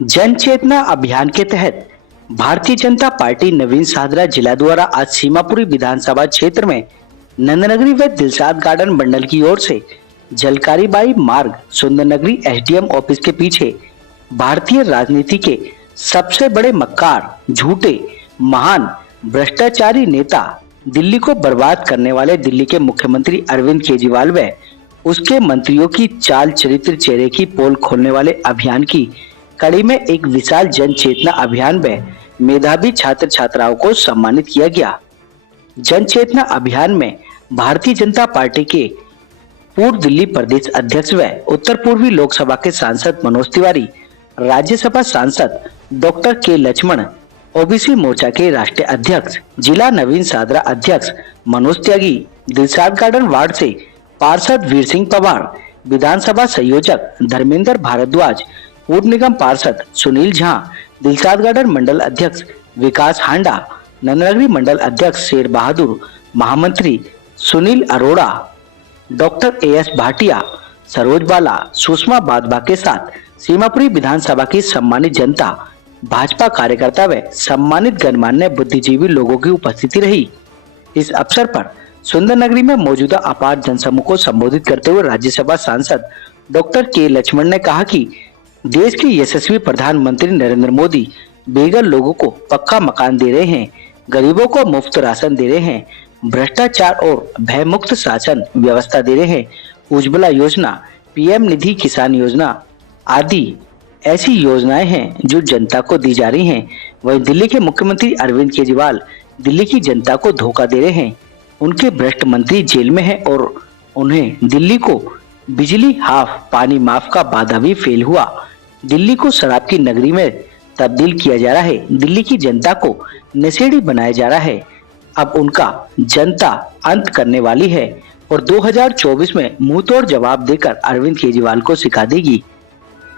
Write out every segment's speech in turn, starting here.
जन चेतना अभियान के तहत भारतीय जनता पार्टी नवीन सादरा जिला द्वारा आज सीमापुरी विधानसभा क्षेत्र में नंदनगरी व दिलशाद गार्डन मंडल की ओर से जलकारी बाई मार्ग सुंदरनगरी एसडीएम ऑफिस के पीछे भारतीय राजनीति के सबसे बड़े मक्कार, झूठे, महान भ्रष्टाचारी नेता, दिल्ली को बर्बाद करने वाले दिल्ली के मुख्यमंत्री अरविंद केजरीवाल व उसके मंत्रियों की चाल चरित्र चेहरे की पोल खोलने वाले अभियान की कड़ी में एक विशाल जन चेतना अभियान में मेधावी छात्र छात्राओं को सम्मानित किया गया। जन चेतना अभियान में भारतीय जनता पार्टी के पूर्व दिल्ली प्रदेश अध्यक्ष व उत्तर पूर्वी लोकसभा के सांसद मनोज तिवारी, राज्यसभा सांसद डॉक्टर के लक्ष्मण, ओबीसी मोर्चा के राष्ट्रीय अध्यक्ष जिला नवीन सादरा अध्यक्ष मनोज त्यागी, दिलशाद गार्डन वार्ड से पार्षद वीर सिंह पवार, विधानसभा संयोजक धर्मेंद्र भारद्वाज, पूर्व निगम पार्षद सुनील झा, दिलशाद गार्डन मंडल अध्यक्ष विकास हांडा, नंदनगरी मंडल अध्यक्ष शेर बहादुर, महामंत्री सुनील अरोड़ा, डॉक्टर एएस भाटिया, सरोज बाला, सुषमा बादबा के साथ सीमापुरी विधानसभा की सम्मानित जनता, भाजपा कार्यकर्ता व सम्मानित गणमान्य बुद्धिजीवी लोगों की उपस्थिति रही। इस अवसर पर सुंदरनगरी में मौजूदा अपार जनसमूह को संबोधित करते हुए राज्यसभा सांसद डॉक्टर के लक्ष्मण ने कहा कि देश के यशस्वी प्रधानमंत्री नरेंद्र मोदी बेघर लोगों को पक्का मकान दे रहे हैं, गरीबों को मुफ्त राशन दे रहे हैं, भ्रष्टाचार और भय मुक्त शासन व्यवस्था दे रहे हैं, उज्ज्वला योजना, पीएम निधि किसान योजना आदि ऐसी योजनाएं हैं जो जनता को दी जा रही हैं। वहीं दिल्ली के मुख्यमंत्री अरविंद केजरीवाल दिल्ली की जनता को धोखा दे रहे हैं। उनके भ्रष्ट मंत्री जेल में हैं और उन्हें दिल्ली को बिजली हाफ पानी माफ का वादा भी फेल हुआ। दिल्ली को शराब की नगरी में तब्दील किया जा रहा है। दिल्ली की जनता को नशेड़ी बनाया जा रहा है। अब उनका जनता अंत करने वाली है और 2024 में मुंहतोड़ जवाब देकर अरविंद केजरीवाल को सिखा देगी।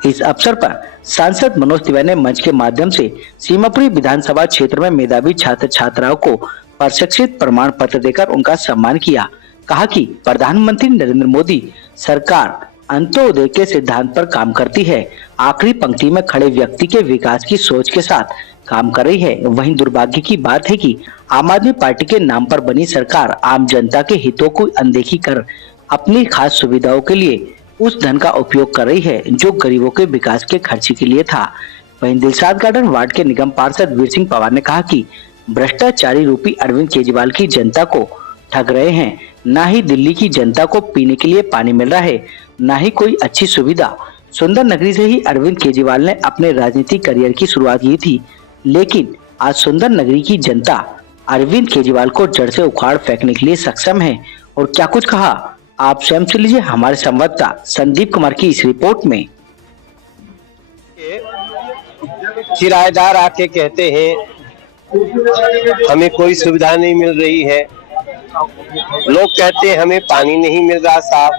इस अवसर पर सांसद मनोज तिवारी ने मंच के माध्यम से सीमापुरी विधानसभा क्षेत्र में मेधावी छात्र छात्राओं को प्रशिक्षित प्रमाण पत्र देकर उनका सम्मान किया। कहा कि प्रधानमंत्री नरेंद्र मोदी सरकार अंत्योदय के सिद्धांत पर काम करती है, आखिरी पंक्ति में खड़े व्यक्ति के विकास की सोच के साथ काम कर रही है। वहीं दुर्भाग्य की बात है कि आम आदमी पार्टी के नाम पर बनी सरकार आम जनता के हितों को अनदेखी कर अपनी खास सुविधाओं के लिए उस धन का उपयोग कर रही है जो गरीबों के विकास के खर्चे के लिए था। वहीं दिलशाद गार्डन वार्ड के निगम पार्षद वीर सिंह पवार ने कहा कि भ्रष्टाचारी रूपी अरविंद केजरीवाल की जनता को ठग रहे हैं। न ही दिल्ली की जनता को पीने के लिए पानी मिल रहा है, न ही कोई अच्छी सुविधा। सुंदरनगरी से ही अरविंद केजरीवाल ने अपने राजनीतिक करियर की शुरुआत की थी, लेकिन आज सुंदरनगरी की जनता अरविंद केजरीवाल को जड़ से उखाड़ फेंकने के लिए सक्षम है। और क्या कुछ कहा, आप स्वयं सुन लीजिए हमारे संवाददाता संदीप कुमार की इस रिपोर्ट में। किराएदार आके कहते हैं हमें कोई सुविधा नहीं मिल रही है, लोग कहते हैं हमें पानी नहीं मिल रहा, साफ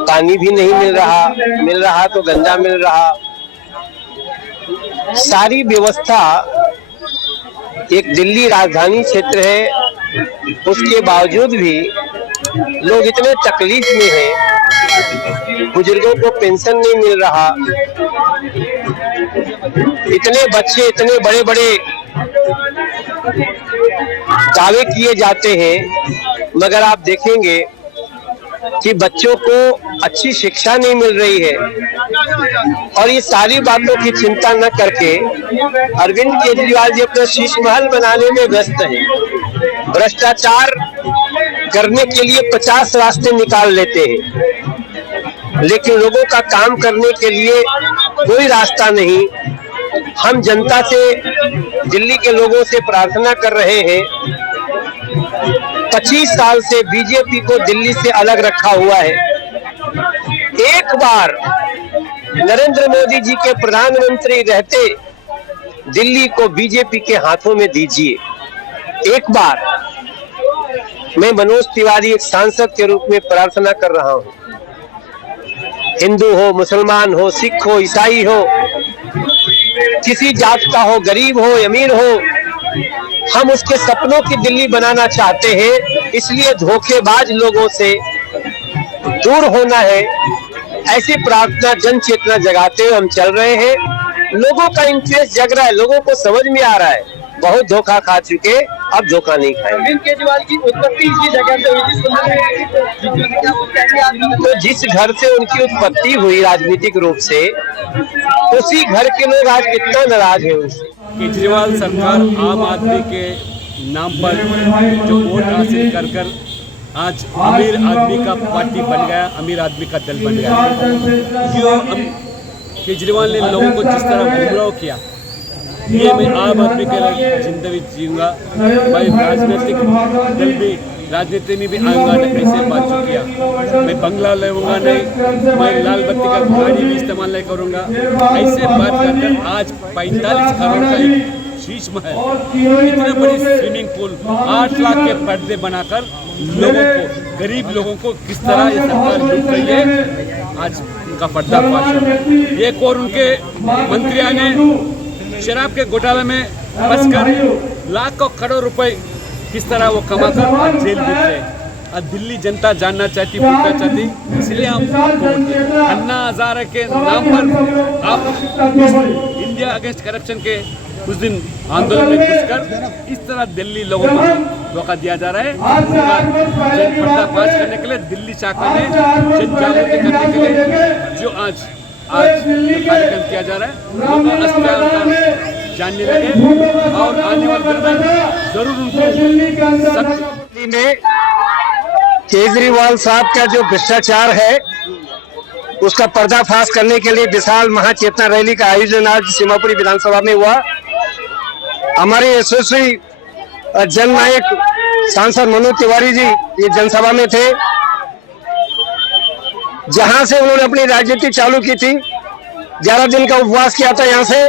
पानी भी नहीं मिल रहा तो गंदा मिल रहा। सारी व्यवस्था एक दिल्ली राजधानी क्षेत्र है, उसके बावजूद भी लोग इतने तकलीफ में हैं। बुजुर्गों को पेंशन नहीं मिल रहा, इतने बच्चे इतने बड़े बड़े दावे किए जाते हैं, मगर आप देखेंगे कि बच्चों को अच्छी शिक्षा नहीं मिल रही है। और ये सारी बातों की चिंता न करके अरविंद केजरीवाल जी अपना शीश महल बनाने में व्यस्त हैं। भ्रष्टाचार करने के लिए 50 रास्ते निकाल लेते हैं, लेकिन लोगों का काम करने के लिए कोई रास्ता नहीं। हम जनता से, दिल्ली के लोगों से प्रार्थना कर रहे हैं। 25 साल से बीजेपी को दिल्ली से अलग रखा हुआ है। एक बार नरेंद्र मोदी जी के प्रधानमंत्री रहते दिल्ली को बीजेपी के हाथों में दीजिए। एक बार मैं मनोज तिवारी एक सांसद के रूप में प्रार्थना कर रहा हूं। हिंदू हो, मुसलमान हो, सिख हो, ईसाई हो, किसी जात का हो, गरीब हो, अमीर हो, हम उसके सपनों की दिल्ली बनाना चाहते हैं। इसलिए धोखेबाज लोगों से दूर होना है। ऐसी प्रार्थना जन चेतना जगाते हुए हम चल रहे हैं। लोगों का इंटरेस्ट जग रहा है, लोगों को समझ में आ रहा है बहुत धोखा खा चुके, अब धोखा नहीं खाएंगे। अरविंद केजरीवाल की उत्पत्ति इसी जगह से हुई थी। तो जिस घर से उनकी उत्पत्ति हुई राजनीतिक रूप से, उसी घर के लोग आज कितना नाराज है उनसे। केजरीवाल सरकार आम आदमी के नाम पर जो वोट हासिल कर कर आज अमीर आदमी का पार्टी बन गया, अमीर आदमी का दल बन गया। जो केजरीवाल ने लोगों को जिस तरह गुमराह किया, ये मैं आम आदमी के जिंदगी जीऊँगा। भाई राजनीतिक दल भी राजनीति में भी आऊँगा नहीं, ऐसे बात जो किया। मैं बंगला लूँगा नहीं, मैं लाल बत्ती का गाड़ी भी इस्तेमाल नहीं करूँगा, ऐसे बात कर आज 45 करोड़ का एक शीश महल, इतने बड़ी स्विमिंग पूल, 8 लाख के पर्दे बनाकर लोगों को, गरीब लोगों को किस तरह ये सरकार लूट रही है, आज उनका पर्दाफाश है। एक और उनके मंत्रियों ने शराब के घोटाले में फंसकर लाखों करोड़ रुपए किस तरह वो कमाकर आज जेल में थे। आज दिल्ली जनता जानना चाहती, पूछना चाहती, इसलिए हम अन्ना हजारे के नाम पर आप इंडिया अगेंस्ट करप्शन के उस दिन आंदोलन में घुसकर इस तरह दिल्ली लोगों को धोखा दिया जा रहा है। उनका पर्दाफाश करने के लिए दिल्ली शाखा ने जन जागृति करने के लिए जो आज कार्यक्रम किया जा रहा है, लोग जानने लगे और आने वाले दिन में जरूर उनको दिल्ली में केजरीवाल साहब का जो भ्रष्टाचार है उसका पर्दाफाश करने के लिए विशाल महाचेतना रैली का आयोजन आज सीमापुरी विधानसभा में हुआ। हमारे यशस्वी जननायक सांसद मनोज तिवारी जी ये जनसभा में थे, जहां से उन्होंने अपनी राजनीति चालू की थी। 11 दिन का उपवास किया था। यहाँ से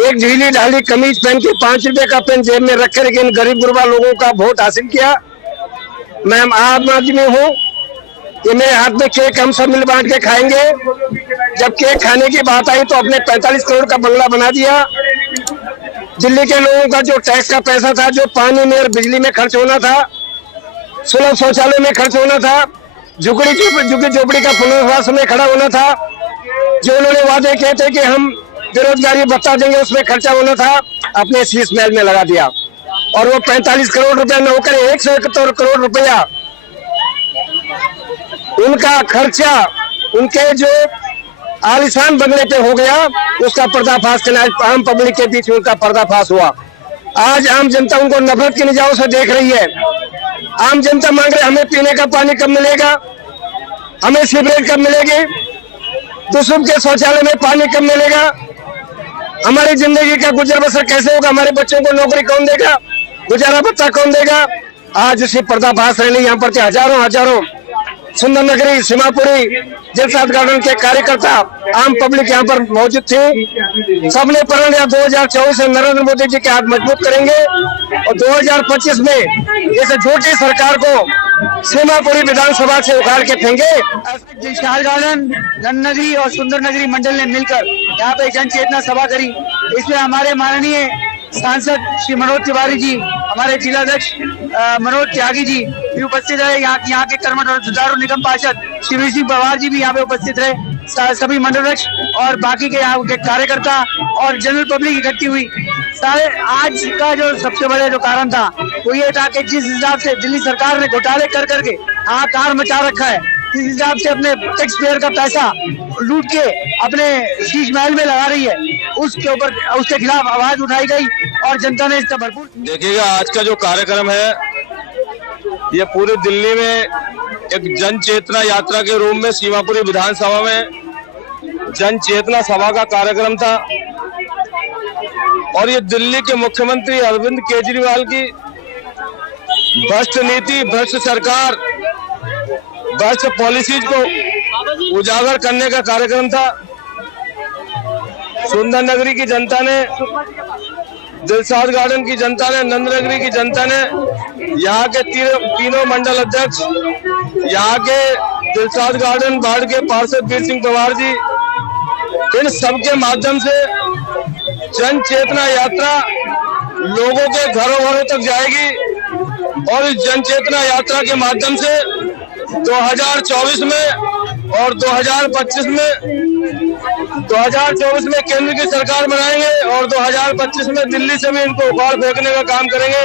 एक ढीली ढाली कमीज पहन के 5 रुपए का पेन जेब में रख कर इन गरीब गुरबा लोगों का वोट हासिल किया। मैं आम आदमी हूँ, ये मेरे हाथ में केक, हम सब मिल बांट के खाएंगे। जब केक खाने की बात आई तो अपने 45 करोड़ का बंगला बना दिया। दिल्ली के लोगों का जो टैक्स का पैसा था, जो पानी में और बिजली में खर्च होना था, सुलभ शौचालय में खर्च होना था, झुग्गी झोपड़ी का पुनर्वास में खड़ा होना था, जो उन्होंने वादे किए थे कि हम बेरोजगारी भत्ता देंगे, उसमें खर्चा होना था, अपने शीश महल में लगा दिया। और वो 45 करोड़ रुपया न होकर 171 करोड़ रुपया उनका खर्चा उनके जो आलिशान बंगले पे हो गया, उसका पर्दाफाश करना आम पब्लिक के बीच में उनका पर्दाफाश हुआ। आज आम जनता उनको नफरत की निगाहों से देख रही है। आम जनता मांग रहे हमें पीने का पानी कब मिलेगा, हमें सीवरेज कब मिलेगी, दुष्म के शौचालय में पानी कब मिलेगा, हमारी जिंदगी का गुजर बसर कैसे होगा, हमारे बच्चों को नौकरी कौन देगा, गुजारा भत्ता कौन देगा। आज इसी पर्दाफाश रैली यहाँ पर हजारों सुंदर नगरी सीमापुरी जलसाद गार्डन के कार्यकर्ता आम पब्लिक यहाँ पर मौजूद थी। सबने प्रण लिया 2024 में नरेंद्र मोदी जी के हाथ मजबूत करेंगे और 2025 में इस झूठी सरकार को सीमापुरी विधानसभा से उखाड़ के फेंगे। जलसाद गार्डन, नगरी और सुंदर नगरी मंडल ने मिलकर यहाँ पे जन चेतना सभा करी। इसमें हमारे माननीय सांसद श्री मनोज तिवारी जी, हमारे जिलाध्यक्ष मनोज त्यागी जी भी उपस्थित रहे। यहाँ के कर्मठ और जुझारू निगम पार्षद शिवराज सिंह पवार जी भी यहाँ पे उपस्थित रहे। सभी मंडलाध्यक्ष और बाकी के यहाँ के कार्यकर्ता और जनरल पब्लिक इकट्ठी हुई। सारे आज का जो सबसे बड़ा जो कारण था वो ये था कि जिस हिसाब से दिल्ली सरकार ने घोटाले कर करके हाहाकार मचा रखा है, जिस हिसाब से अपने टैक्स पेयर का पैसा लूट के अपने शीश महल में लगा रही है, उसके ऊपर उसके खिलाफ आवाज उठाई गई और जनता ने इसका भरपूर। देखिएगा आज का जो कार्यक्रम है ये पूरी दिल्ली में एक जन चेतना यात्रा के रूप में सीमापुरी विधानसभा में जन चेतना सभा का कार्यक्रम था। और ये दिल्ली के मुख्यमंत्री अरविंद केजरीवाल की भ्रष्ट नीति, भ्रष्ट सरकार, भ्रष्ट पॉलिसीज को उजागर करने का कार्यक्रम था। सुंदर नगरी की जनता ने, दिलसाद गार्डन की जनता ने, नंद नगरी की जनता ने, यहाँ के तीनों मंडल अध्यक्ष, यहाँ के दिलसाद गार्डन वार्ड के पार्षद वीर सिंह पवार जी, इन सबके माध्यम से जन चेतना यात्रा लोगों के घरों घरों तक जाएगी। और इस जन चेतना यात्रा के माध्यम से 2024 में और 2024 में केंद्र की सरकार बनाएंगे और 2025 में दिल्ली से भी इनको उखाड़ फेंकने का काम करेंगे।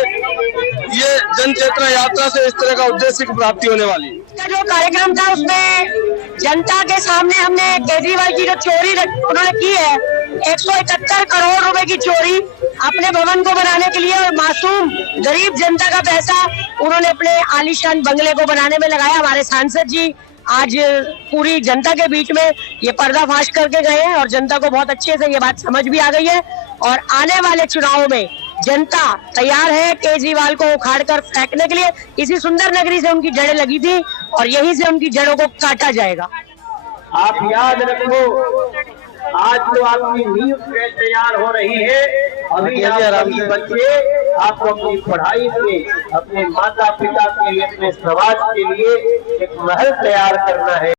ये जन चेतना यात्रा से इस तरह का उद्देश्य की प्राप्ति होने वाली है। का जो कार्यक्रम था उसमें जनता के सामने हमने केजरीवाल की जो चोरी उन्होंने की है 171 करोड़ रुपए की चोरी अपने भवन को बनाने के लिए और मासूम गरीब जनता का पैसा उन्होंने अपने आलीशान बंगले को बनाने में लगाया। हमारे सांसद जी आज पूरी जनता के बीच में ये पर्दाफाश करके गए हैं और जनता को बहुत अच्छे से ये बात समझ भी आ गई है और आने वाले चुनाव में जनता तैयार है केजरीवाल को उखाड़ कर फेंकने के लिए। इसी सुंदर नगरी से उनकी जड़ें लगी थी और यहीं से उनकी जड़ों को काटा जाएगा। आप याद रखो, आज तो आपकी नींव तैयार हो रही है। अभी आप सभी बच्चे आपको अपनी पढ़ाई से, अपने माता पिता के लिए, अपने समाज के लिए एक महल तैयार करना है।